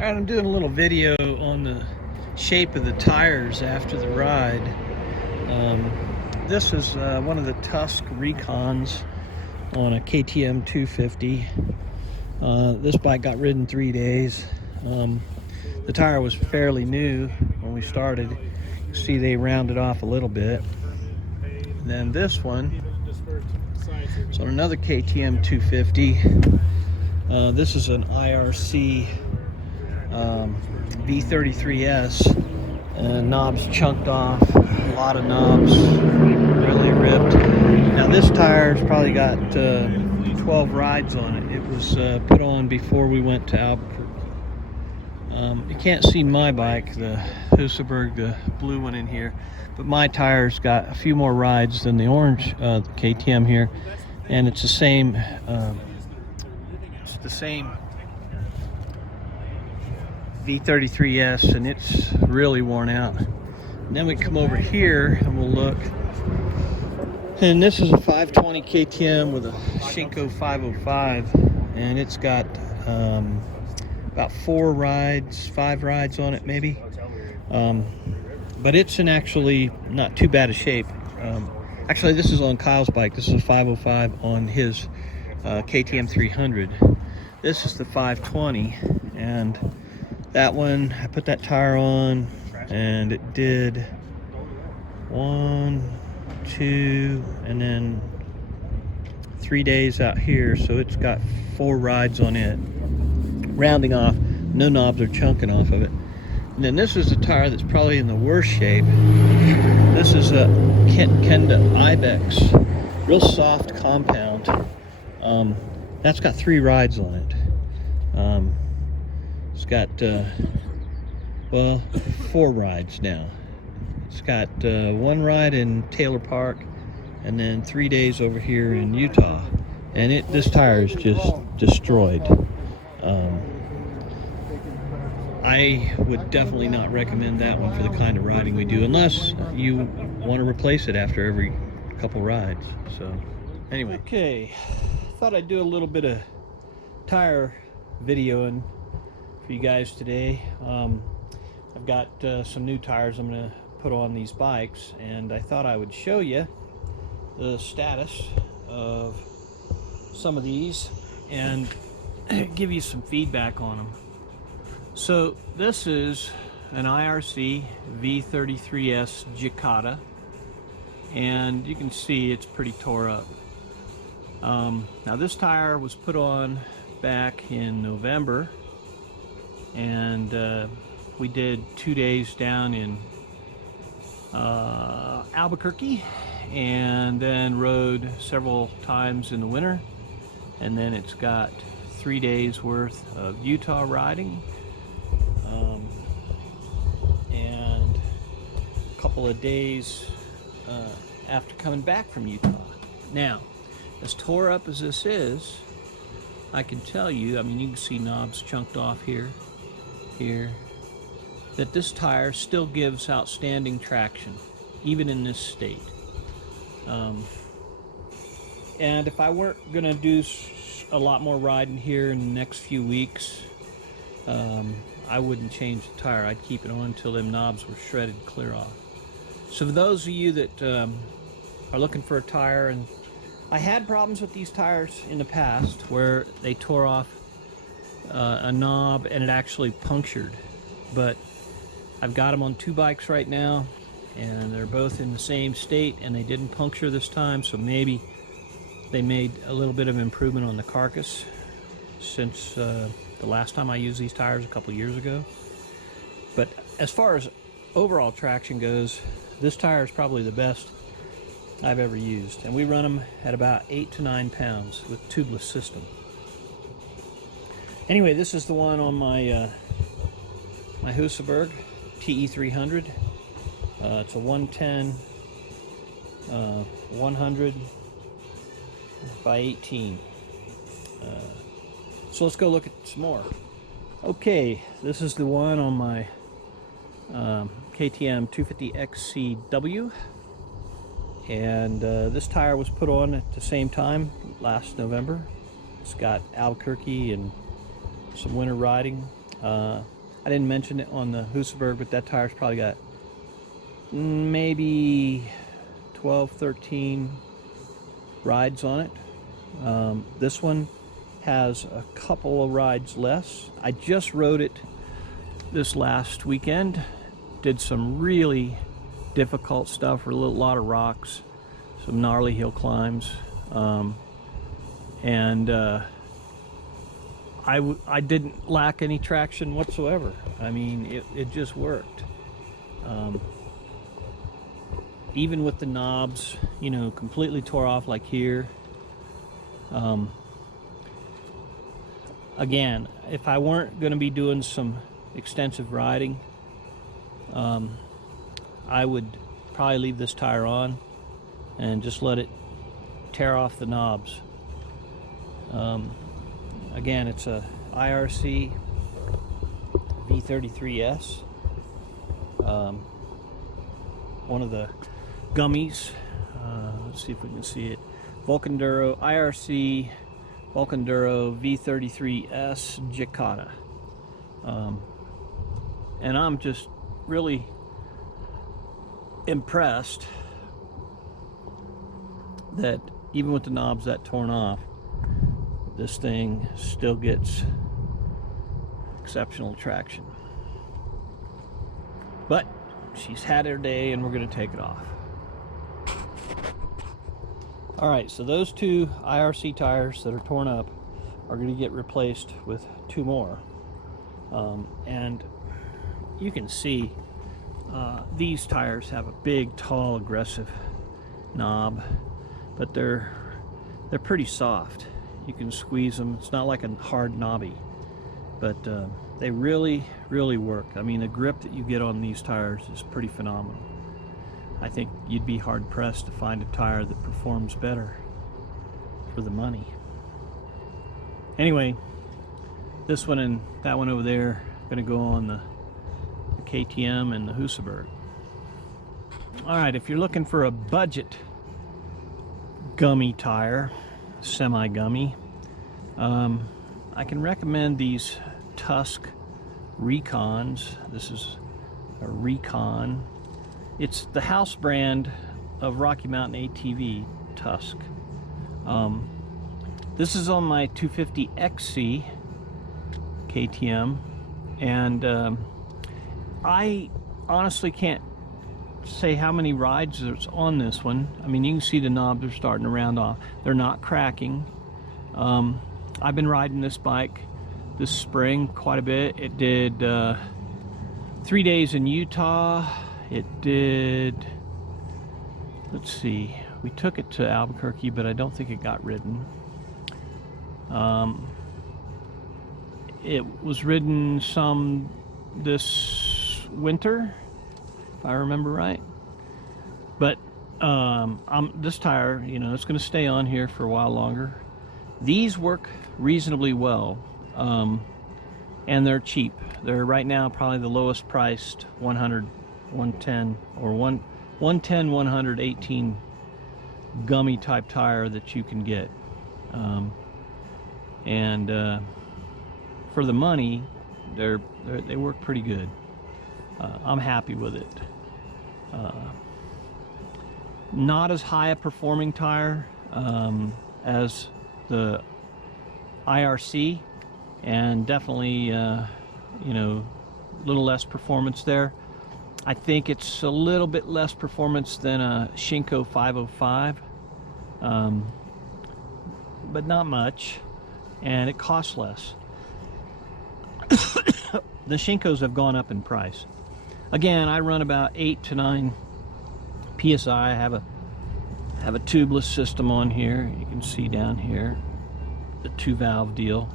Alright, I'm doing a little video on the shape of the tires after the ride. This is one of the Tusk Recons on a KTM 250. This bike got ridden 3 days. The tire was fairly new when we started. You see they rounded off a little bit. And then this one, it's on another KTM 250. This is an IRC V33S. Knobs chunked off, a lot of knobs really ripped. Now this tire's probably got 12 rides on it. It was put on before we went to Albuquerque. You can't see my bike, the Husaberg, the blue one in here, but my tire's got a few more rides than the orange KTM here, and it's the same. V33S, and it's really worn out. And then we come over here and we'll look, and this is a 520 KTM with a Shinko 505, and it's got about 5 rides on it maybe, but it's in actually not too bad a shape. Actually, this is on Kyle's bike. This is a 505 on his KTM 300. This is the 520, and that one, I put that tire on and it did 1, 2, and then 3 days out here, so it's got 4 rides on it, rounding off. No knobs are chunking off of it. And then this is a tire that's probably in the worst shape. This is a Kenda Ibex, real soft compound. That's got 3 rides on it. It's got, 4 rides now. It's got 1 ride in Taylor Park, and then 3 days over here in Utah. And this tire is just destroyed. I would definitely not recommend that one for the kind of riding we do, unless you want to replace it after every couple rides. So, anyway. Okay, thought I'd do a little bit of tire videoing for you guys today. I've got some new tires I'm going to put on these bikes, and I thought I would show you the status of some of these and give you some feedback on them. So this is an IRC V33S Jicata, and you can see it's pretty tore up. Now this tire was put on back in November, and we did 2 days down in Albuquerque, and then rode several times in the winter, and then it's got 3 days worth of Utah riding, and a couple of days after coming back from Utah. Now, as tore up as this is, I can tell you, I mean, you can see knobs chunked off here, that this tire still gives outstanding traction, even in this state. And if I weren't going to do a lot more riding here in the next few weeks, I wouldn't change the tire. I'd keep it on until them knobs were shredded clear off. So for those of you that are looking for a tire, and I had problems with these tires in the past where they tore off a knob and it actually punctured, but I've got them on 2 bikes right now, and they're both in the same state, and they didn't puncture this time, so maybe they made a little bit of improvement on the carcass since the last time I used these tires a couple years ago. But as far as overall traction goes, this tire is probably the best I've ever used, and we run them at about 8 to 9 pounds with tubeless system. Anyway, this is the one on my my Husaberg TE300. It's a 110 100 by 18. So let's go look at some more. Okay, this is the one on my KTM 250 XCW, and this tire was put on at the same time last November. It's got Albuquerque and some winter riding, I didn't mention it on the Husaberg, but that tire's probably got maybe 12, 13 rides on it. This one has a couple of rides less. I just rode it this last weekend. Did some really difficult stuff, a lot of rocks, some gnarly hill climbs, and I didn't lack any traction whatsoever. I mean, it just worked. Even with the knobs, you know, completely tore off like here. Again, if I weren't going to be doing some extensive riding, I would probably leave this tire on and just let it tear off the knobs. Again, it's a IRC V33S, one of the gummies. Let's see if we can see it. Vulcanduro IRC Vulcanduro V33S Jicata. And I'm just really impressed that even with the knobs that torn off, this thing still gets exceptional traction. But she's had her day and we're going to take it off. Alright, so those two IRC tires that are torn up are going to get replaced with two more. And you can see these tires have a big, tall, aggressive knob, but they're pretty soft. You can squeeze them. It's not like a hard knobby, but they really, really work. I mean, the grip that you get on these tires is pretty phenomenal. I think you'd be hard-pressed to find a tire that performs better for the money. Anyway, this one and that one over there are going to go on the KTM and the Husaberg. Alright, if you're looking for a budget gummy tire, semi-gummy, I can recommend these Tusk Recons. This is a Recon. It's the house brand of Rocky Mountain ATV, Tusk. This is on my 250XC KTM, and I honestly can't say how many rides there's on this one. I mean, you can see the knobs are starting to round off. They're not cracking. I've been riding this bike this spring quite a bit. It did 3 days in Utah. It did, let's see, we took it to Albuquerque, but I don't think it got ridden. It was ridden some this winter, if I remember right. But this tire, you know, it's going to stay on here for a while longer. These work reasonably well, and they're cheap. They're right now probably the lowest priced 100, 110 or 110, 118 gummy type tire that you can get. For the money, they work pretty good. I'm happy with it. Not as high a performing tire as the IRC, and definitely you know, a little less performance there. I think it's a little bit less performance than a Shinko 505, but not much, and it costs less. The Shinkos have gone up in price. Again, I run about 8 to 9 PSI. I have a tubeless system on here. You can see down here the 2-valve deal.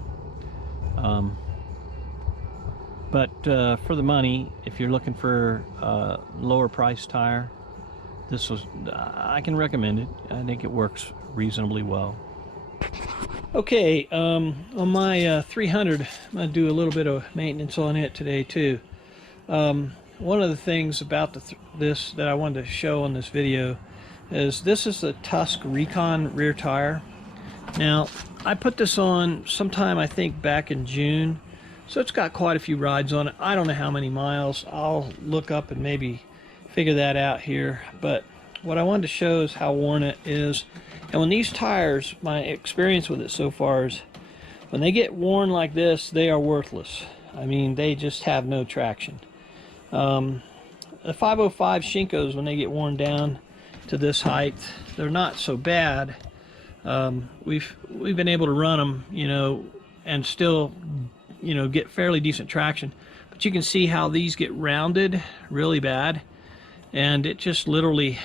But for the money, if you're looking for a lower price tire, I can recommend it. I think it works reasonably well. Okay, on my 300, I'm going to do a little bit of maintenance on it today too. One of the things about this that I wanted to show on this video is this is the Tusk Recon rear tire. Now, I put this on sometime, I think, back in June. So it's got quite a few rides on it. I don't know how many miles. I'll look up and maybe figure that out here. But what I wanted to show is how worn it is. And when these tires, my experience with it so far is when they get worn like this, they are worthless. I mean, they just have no traction. The 505 Shinkos, when they get worn down to this height, they're not so bad. We've been able to run them, you know, and still, you know, get fairly decent traction. But you can see how these get rounded really bad, and it just literally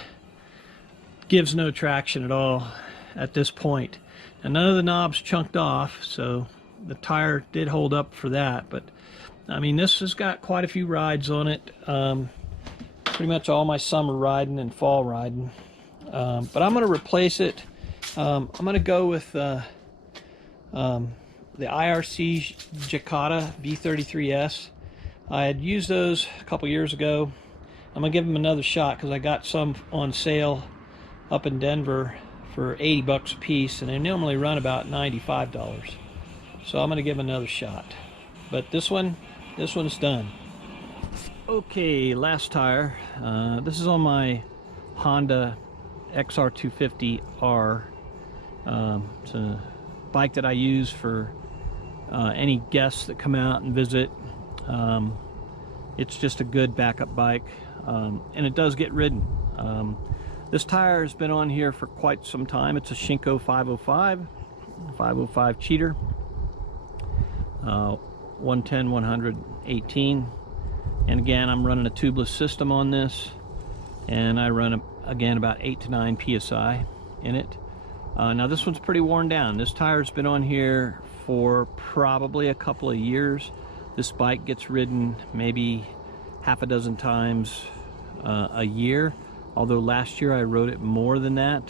gives no traction at all at this point. And none of the knobs chunked off, so the tire did hold up for that. But I mean, this has got quite a few rides on it. Pretty much all my summer riding and fall riding. But I'm going to replace it. I'm going to go with the IRC Jacata V33S. I had used those a couple years ago. I'm going to give them another shot because I got some on sale up in Denver for 80 bucks a piece, and they normally run about $95. So I'm going to give them another shot. But this one's done. Okay, last tire. This is on my Honda XR250R. It's a bike that I use for any guests that come out and visit. It's just a good backup bike, and it does get ridden. This tire has been on here for quite some time. It's a Shinko 505 cheater, 110, 118. And again, I'm running a tubeless system on this, and I run again about 8 to 9 psi in it. Now this one's pretty worn down. This tire's been on here for probably a couple of years. This bike gets ridden maybe half a dozen times a year, although last year I rode it more than that.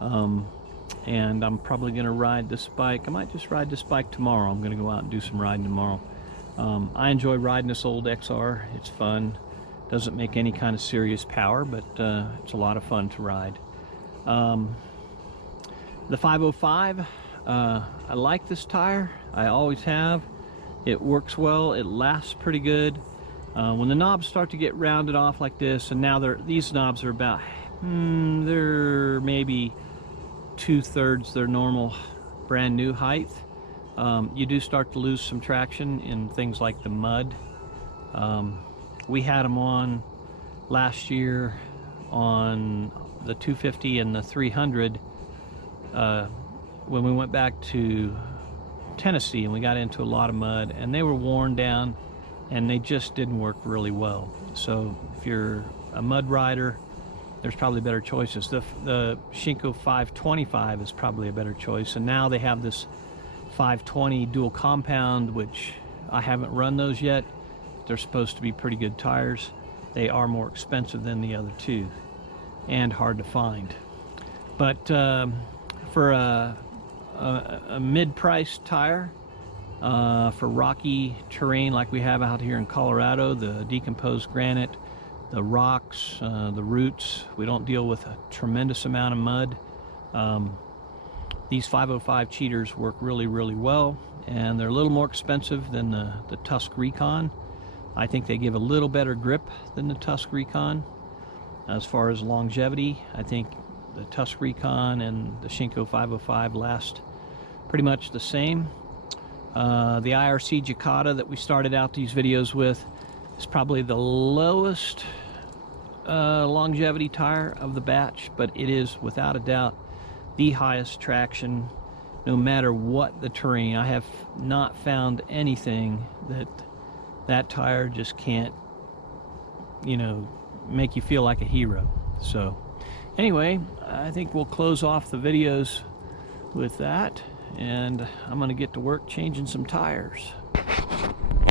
And I'm probably going to ride this bike. I might just ride this bike tomorrow. I'm going to go out and do some riding tomorrow. I enjoy riding this old XR. It's fun. Doesn't make any kind of serious power, but it's a lot of fun to ride. The 505, I like this tire. I always have. It works well. It lasts pretty good. When the knobs start to get rounded off like this, and now these knobs are about, they're maybe 2/3 their normal brand new height. You do start to lose some traction in things like the mud. We had them on last year on the 250 and the 300 when we went back to Tennessee, and we got into a lot of mud, and they were worn down and they just didn't work really well. So if you're a mud rider, there's probably better choices. The Shinko 525 is probably a better choice, and now they have this 520 dual compound, which I haven't run those yet. They're supposed to be pretty good tires. They are more expensive than the other two and hard to find. But for a mid-priced tire for rocky terrain like we have out here in Colorado, the decomposed granite, the rocks, the roots, we don't deal with a tremendous amount of mud. These 505 cheaters work really, really well, and they're a little more expensive than the Tusk Recon. I think they give a little better grip than the Tusk Recon. As far as longevity, I think the Tusk Recon and the Shinko 505 last pretty much the same. The IRC Jacata that we started out these videos with is probably the lowest longevity tire of the batch, but it is without a doubt the highest traction no matter what the terrain. I have not found anything that tire just can't, you know, make you feel like a hero. So anyway, I think we'll close off the videos with that, and I'm going to get to work changing some tires.